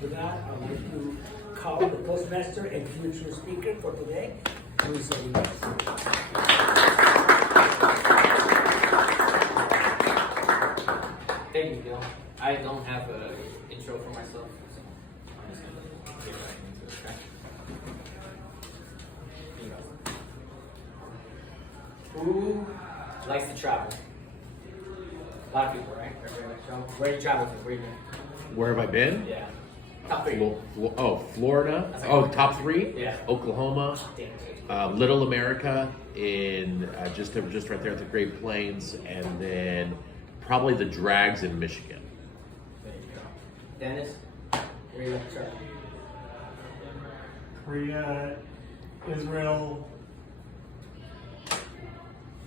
With that, I'd like to call the Toastmaster and future speaker for today, Misadventures. Thank you, Gil. I don't have an intro for myself, so I'm just going to get right into it, okay? Who likes to travel? A lot of people, right? Everybody likes to travel. Where do you travel to? Where you been? Where have I been? Yeah. Top three. Florida. That's like Oh, top three? Yeah. Oklahoma. Damn. Little America in just right there at the Great Plains, and then probably the Drags in Michigan. There you go. Dennis, where you like to travel? Korea, Israel,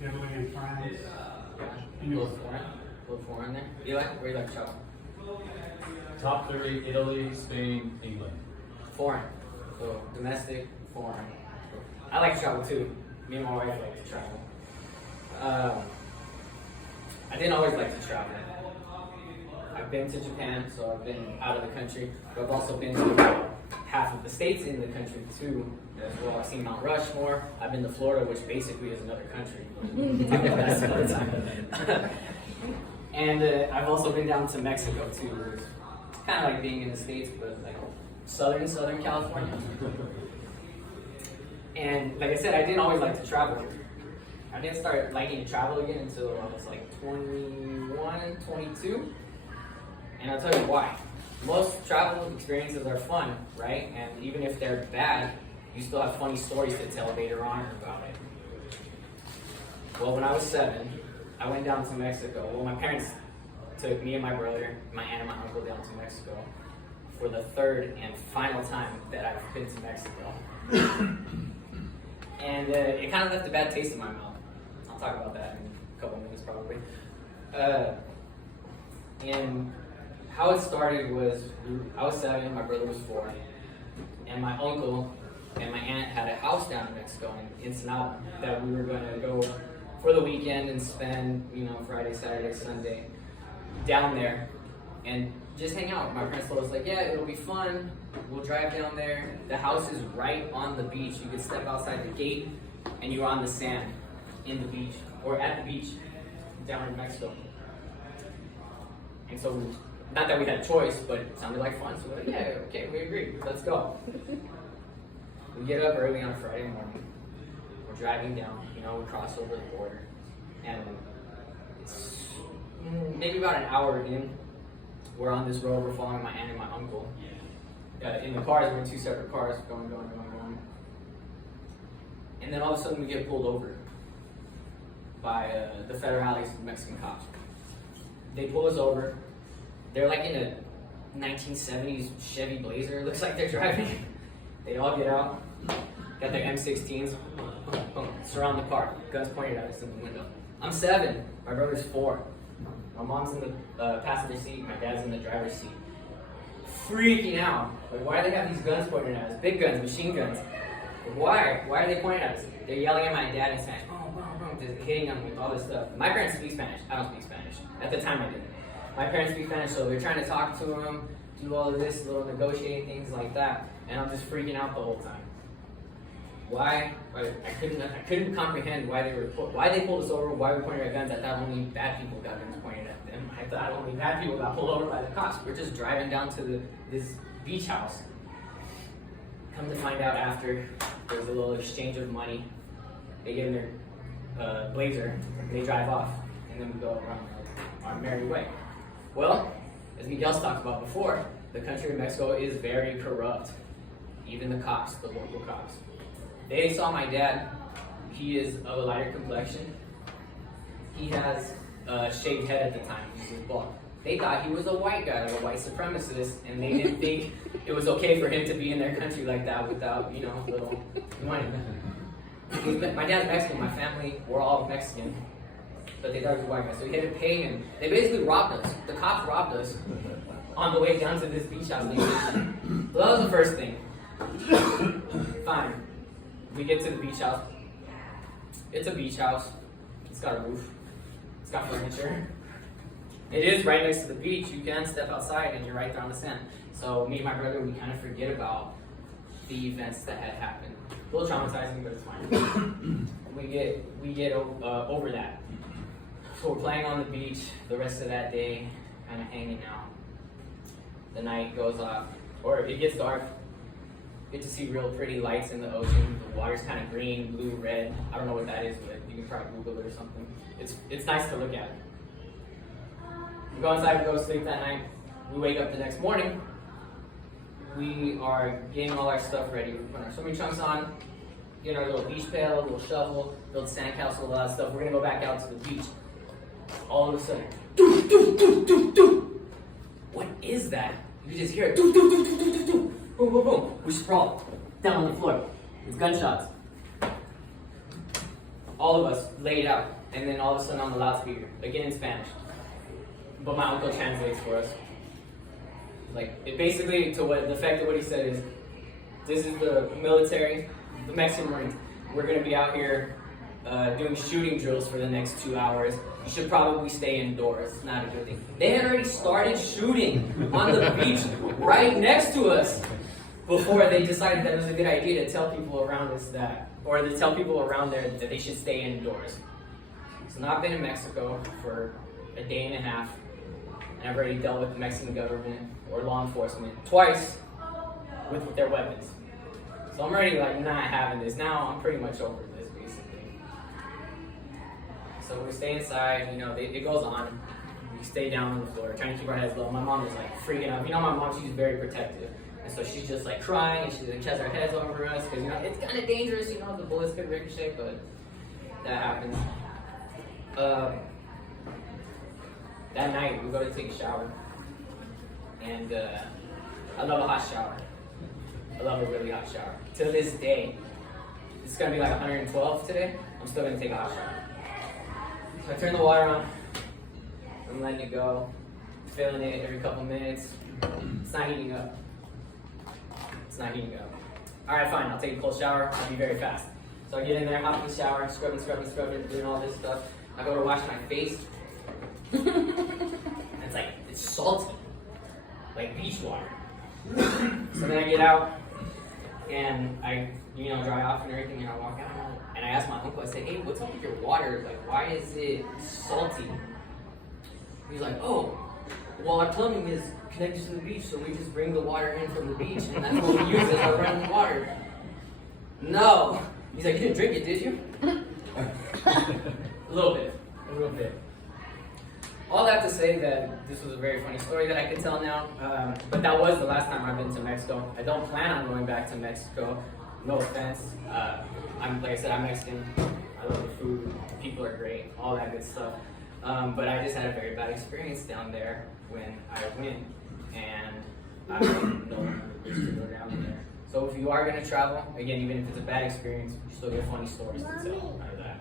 Italy, and France. A little foreign there. Eli, where you like to travel? Top three: Italy, Spain, England. Foreign. So domestic, foreign. I like to travel too. Me and my wife like to travel. I didn't always like to travel. I've been to Japan, so I've been out of the country. But I've also been to about half of the states in the country too as well. I've seen Mount Rushmore. I've been to Florida, which basically is another country. That's another time. And I've also been down to Mexico too. It's kind of like being in the States, but like Southern California. And like I said, I didn't always like to travel. I didn't start liking to travel again until I was like 21, 22. And I'll tell you why. Most travel experiences are fun, right? And even if they're bad, you still have funny stories to tell later on about it. Well, when I was 7, I went down to Mexico. Well, my parents took me and my brother, my aunt and my uncle down to Mexico for the third and final time that I've been to Mexico. And it kind of left a bad taste in my mouth. I'll talk about that in a couple minutes probably. And how it started was, I was 7, my brother was 4, and my uncle and my aunt had a house down in Mexico in Ensenada that we were going to go for the weekend and spend, Friday, Saturday, Sunday down there and just hang out. My parents told us, like, yeah, it'll be fun. We'll drive down there. The house is right on the beach. You could step outside the gate and you're on the sand in the beach or at the beach down in Mexico. And so, not that we had a choice, but it sounded like fun. So we're like, yeah, okay, we agree. Let's go. We get up early on a Friday morning. We're driving down, we cross over the border. And it's maybe about an hour in. We're on this road, we're following my aunt and my uncle. In the cars, we're in 2 separate cars, going. And then all of a sudden we get pulled over by the federales, Mexican cops. They pull us over. They're like in a 1970s Chevy Blazer, it looks like they're driving. They all get out, got their M16s, surround the car, guns pointed at us in the window. I'm 7, my brother's 4. My mom's in the passenger seat, my dad's in the driver's seat. Freaking out. Like, why do they have these guns pointed at us? Big guns, machine guns. Why? Why are they pointing at us? They're yelling at my dad in Spanish. Boom, just hitting him with all this stuff. My parents speak Spanish. I don't speak Spanish. At the time I didn't. My parents speak Spanish, so they're trying to talk to him, do all of this, little negotiating things like that. And I'm just freaking out the whole time. Why? I couldn't comprehend why they pulled us over, why we pointed our guns. I thought only bad people got guns pointed at them. I thought only bad people got pulled over by the cops. We're just driving down to this beach house. Come to find out after, there's a little exchange of money. They give them their Blazer, they drive off, and then we go around our merry way. Well, as Miguel's talked about before, the country of Mexico is very corrupt. Even the cops, the local cops. They saw my dad. He is of a lighter complexion. He has a shaved head at the time. He was bald. They thought he was a white guy, like a white supremacist, and they didn't think it was okay for him to be in their country like that without, little money. My dad's Mexican. My family, we're all Mexican. But they thought he was a white guy, so he had to pay him. They basically robbed us. The cops robbed us on the way down to this beach house. So that was the first thing. Fine. We get to the beach house. It's a beach house. It's got a roof. It's got furniture. It is right next to the beach. You can step outside and you're right there on the sand. So me and my brother, we kind of forget about the events that had happened. A little traumatizing, but it's fine. we get over that. So we're playing on the beach the rest of that day, kind of hanging out. The night goes off, or it gets dark. Get to see real pretty lights in the ocean. The water's kind of green, blue, red. I don't know what that is, but you can try to Google it or something. It's nice to look at. We go inside, we go to sleep that night. We wake up the next morning. We are getting all our stuff ready. We put our swimming trunks on, get our little beach pail, little shovel, build sandcastle, a lot of stuff. We're gonna go back out to the beach. All of a sudden, doo, doo, doo, doo, doo. What is that? You just hear it, doo, doo, doo, doo, doo, doo, doo. Boom, boom, boom. We sprawl down on the floor. It's gunshots. All of us laid out, and then all of a sudden on the loudspeaker, again in Spanish. But my uncle translates for us. Like, it basically, to what the effect of what he said is, this is the military, the Mexican Marines. We're gonna be out here doing shooting drills for the next 2 hours. You should probably stay indoors. It's not a good thing. They had already started shooting on the beach right next to us before they decided that it was a good idea to tell people around us that, or to tell people around there that they should stay indoors. So now I've been in Mexico for a day and a half, and I've already dealt with the Mexican government or law enforcement twice with their weapons. So I'm already like not having this. Now I'm pretty much over this basically. So we stay inside, you know, it goes on. We stay down on the floor, trying to keep our heads low. My mom is like freaking out. You know, my mom, she's very protective. And so she's just like crying, and she like has her heads over us because, you know, it's kind of dangerous, you know, the bullets could ricochet, but that happens. That night we go to take a shower, and I love a hot shower. I love a really hot shower. To this day, it's gonna be like 112 today. I'm still gonna take a hot shower. So I turn the water on. I'm letting it go, filling it every couple minutes. It's not heating up. It's not heating up. All right, fine. I'll take a cold shower. I'll be very fast. So I get in there, hop in the shower, scrubbing, doing all this stuff. I go to wash my face. It's like, it's salty, like beach water. So then I get out and I, you know, dry off and everything, and I walk out and I ask my uncle, I say, hey, what's up with your water? Like, why is it salty? He's like, oh, well, our plumbing is connected to the beach, so we just bring the water in from the beach, and that's what we use as our running water. No. He's like, you didn't drink it, did you? A little bit. All that to say that this was a very funny story that I could tell now, but that was the last time I've been to Mexico. I don't plan on going back to Mexico, no offense. Like I said, I'm Mexican. I love the food, the people are great, all that good stuff. But I just had a very bad experience down there when I went, and I don't know if to go down there. So if you are going to travel, again, even if it's a bad experience, you still get funny stories to tell out of that.